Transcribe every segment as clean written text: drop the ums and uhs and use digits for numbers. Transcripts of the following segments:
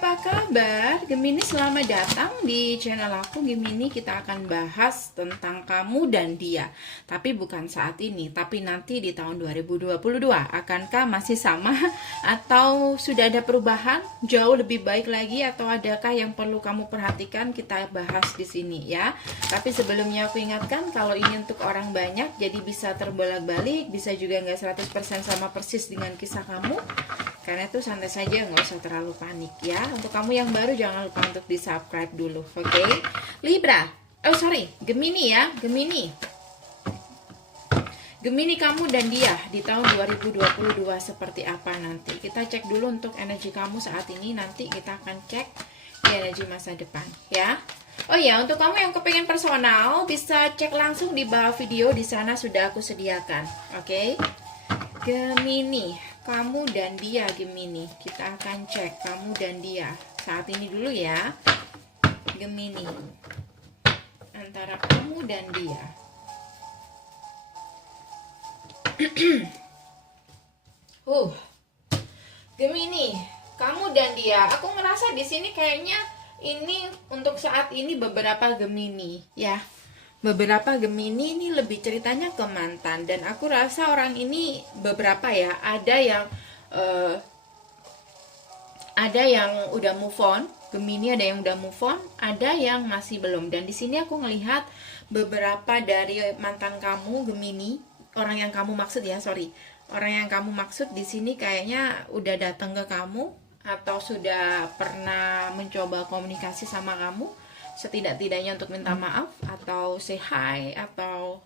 apa kabar? Gemini, selamat datang di channel aku. Gemini, kita akan bahas tentang kamu dan dia. Tapi bukan saat ini, tapi nanti di tahun 2022. Akankah masih sama atau sudah ada perubahan jauh lebih baik lagi, atau adakah yang perlu kamu perhatikan? Kita bahas di sini ya. Tapi sebelumnya aku ingatkan, kalau ini untuk orang banyak, jadi bisa terbolak-balik, bisa juga nggak 100% sama persis dengan kisah kamu. Karena itu santai saja, nggak usah terlalu panik ya. Untuk kamu yang baru, jangan lupa untuk di subscribe dulu, oke? Libra, Gemini ya, Gemini, kamu dan dia di tahun 2022 seperti apa nanti. Kita cek dulu untuk energi kamu saat ini, nanti kita akan cek di energi masa depan ya. Oh ya, untuk kamu yang kepengen personal, bisa cek langsung di bawah video, di sana sudah aku sediakan, oke? Gemini, kamu dan dia. Gemini, kita akan cek kamu dan dia saat ini dulu ya. Gemini, antara kamu dan dia. Gemini, kamu dan dia. Aku ngerasa di sini kayaknya ini untuk saat ini beberapa Gemini ya. Beberapa Gemini ini lebih ceritanya ke mantan, dan aku rasa orang ini beberapa ya, ada yang udah move on. Gemini ada yang udah move on, ada yang masih belum. Dan di sini aku ngelihat beberapa dari mantan kamu Gemini, orang yang kamu maksud ya, orang yang kamu maksud di sini kayaknya udah datang ke kamu atau sudah pernah mencoba komunikasi sama kamu, setidak-tidaknya untuk minta maaf atau say hi, atau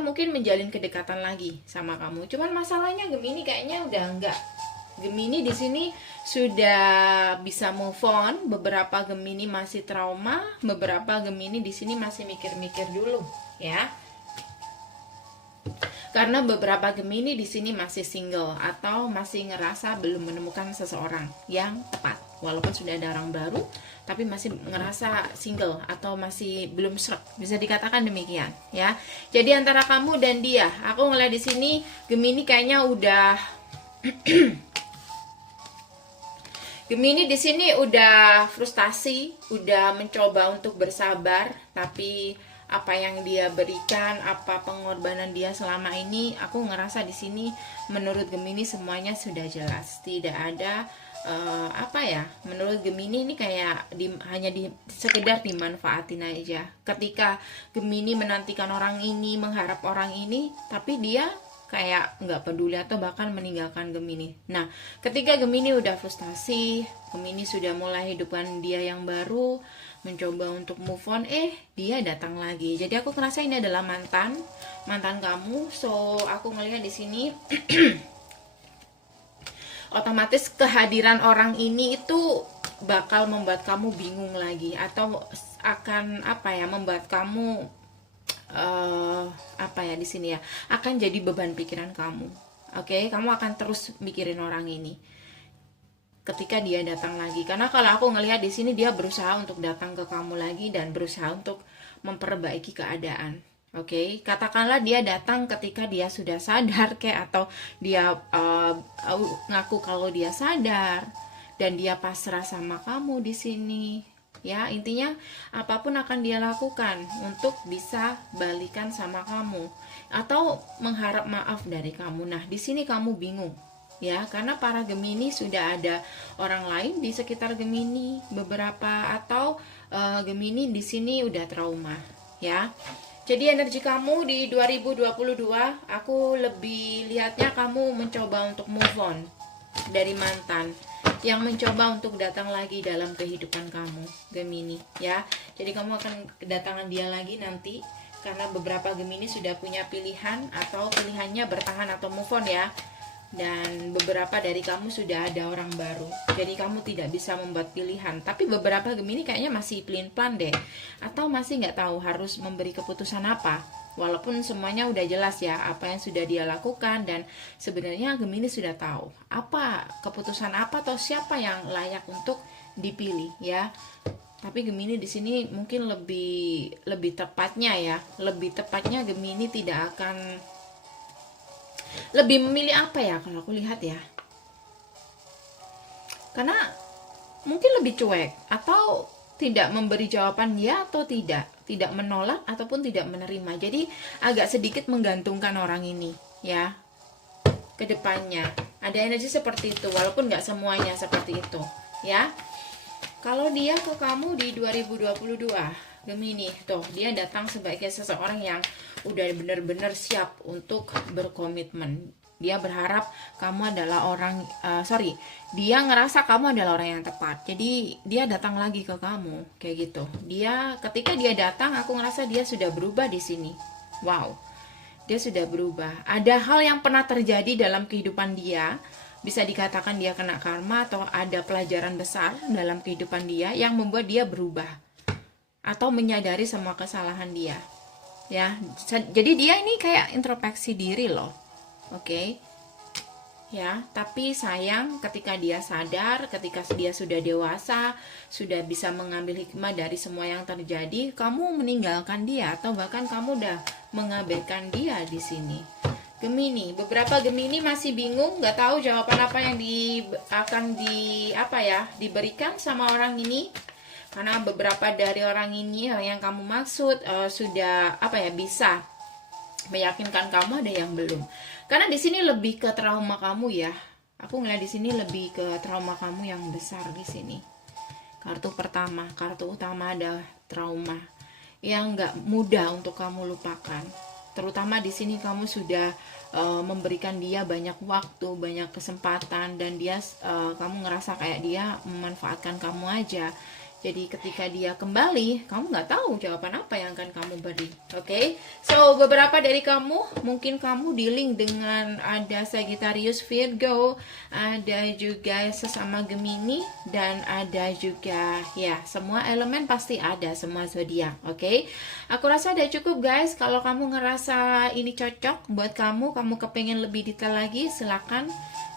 mungkin menjalin kedekatan lagi sama kamu. Cuman masalahnya Gemini kayaknya udah enggak. Gemini di sini sudah bisa move on. Beberapa Gemini masih trauma, beberapa Gemini di sini masih mikir-mikir dulu ya. Karena beberapa Gemini di sini masih single atau masih ngerasa belum menemukan seseorang yang tepat. Walaupun sudah ada orang baru, tapi masih ngerasa single atau masih belum srek, bisa dikatakan demikian ya. Jadi antara kamu dan dia, aku ngeliat di sini Gemini kayaknya udah Gemini di sini udah frustasi, udah mencoba untuk bersabar, tapi apa yang dia berikan, apa pengorbanan dia selama ini, aku ngerasa di sini menurut Gemini semuanya sudah jelas, tidak ada menurut Gemini ini kayak hanya sekedar dimanfaatin aja. Ketika Gemini menantikan orang ini, mengharap orang ini, tapi dia kayak nggak peduli atau bahkan meninggalkan Gemini. Nah, ketika Gemini udah frustasi, Gemini sudah mulai hidupkan dia yang baru, mencoba untuk move on, dia datang lagi. Jadi aku ngerasa ini adalah mantan kamu. So aku ngelihat di sini otomatis kehadiran orang ini itu bakal membuat kamu bingung lagi, atau akan membuat kamu di sini ya, akan jadi beban pikiran kamu. Oke, kamu akan terus mikirin orang ini ketika dia datang lagi. Karena kalau aku ngelihat di sini dia berusaha untuk datang ke kamu lagi dan berusaha untuk memperbaiki keadaan. Oke, katakanlah dia datang ketika dia sudah sadar atau dia ngaku kalau dia sadar dan dia pasrah sama kamu di sini. Ya, intinya apapun akan dia lakukan untuk bisa balikan sama kamu atau mengharap maaf dari kamu. Nah, di sini kamu bingung ya, karena para Gemini sudah ada orang lain di sekitar Gemini beberapa, atau Gemini di sini udah trauma ya. Jadi energi kamu di 2022, aku lebih lihatnya kamu mencoba untuk move on dari mantan yang mencoba untuk datang lagi dalam kehidupan kamu Gemini ya. Jadi kamu akan kedatangan dia lagi nanti, karena beberapa Gemini sudah punya pilihan, atau pilihannya bertahan atau move on ya. Dan beberapa dari kamu sudah ada orang baru, jadi kamu tidak bisa membuat pilihan. Tapi beberapa Gemini kayaknya masih plan deh, atau masih nggak tahu harus memberi keputusan apa. Walaupun semuanya udah jelas ya apa yang sudah dia lakukan, dan sebenarnya Gemini sudah tahu apa keputusan apa atau siapa yang layak untuk dipilih ya. Tapi Gemini di sini mungkin lebih tepatnya Gemini tidak akan lebih memilih apa ya, kalau aku lihat ya. Karena mungkin lebih cuek atau tidak memberi jawaban ya atau tidak menolak ataupun tidak menerima. Jadi agak sedikit menggantungkan orang ini ya ke depannya. Ada energi seperti itu, walaupun nggak semuanya seperti itu ya. Kalau dia ke kamu di 2022 Gemini, tuh dia datang sebagai seseorang yang udah benar-benar siap untuk berkomitmen. Dia berharap kamu adalah orang, dia ngerasa kamu adalah orang yang tepat. Jadi dia datang lagi ke kamu, kayak gitu. Ketika dia datang, aku ngerasa dia sudah berubah di sini. Wow, dia sudah berubah. Ada hal yang pernah terjadi dalam kehidupan dia, bisa dikatakan dia kena karma atau ada pelajaran besar dalam kehidupan dia yang membuat dia berubah atau menyadari semua kesalahan dia. Ya, jadi dia ini kayak introspeksi diri loh. Oke. Ya, tapi sayang ketika dia sadar, ketika dia sudah dewasa, sudah bisa mengambil hikmah dari semua yang terjadi, kamu meninggalkan dia atau bahkan kamu udah mengabaikan dia di sini. Gemini, beberapa Gemini masih bingung, nggak tahu jawaban apa yang diberikan sama orang ini. Karena beberapa dari orang ini yang kamu maksud sudah bisa meyakinkan kamu, ada yang belum. Karena di sini lebih ke trauma kamu ya. Aku ngeliat di sini lebih ke trauma kamu yang besar di sini. Kartu pertama, kartu utama adalah trauma yang nggak mudah untuk kamu lupakan. Terutama di sini kamu sudah memberikan dia banyak waktu, banyak kesempatan, dan kamu ngerasa kayak dia memanfaatkan kamu aja. Jadi ketika dia kembali, kamu nggak tahu jawaban apa yang akan kamu beri. Oke, so beberapa dari kamu, mungkin kamu dealing dengan ada Sagittarius, Virgo, ada juga sesama Gemini, dan ada juga ya semua elemen pasti ada, semua zodiak. Oke, aku rasa udah cukup guys. Kalau kamu ngerasa ini cocok buat kamu kepengen lebih detail lagi, silakan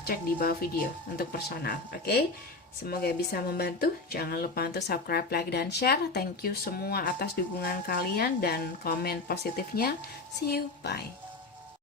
cek di bawah video untuk personal. Oke. Semoga bisa membantu. Jangan lupa untuk subscribe, like, dan share. Thank you semua atas dukungan kalian dan komen positifnya. See you, bye.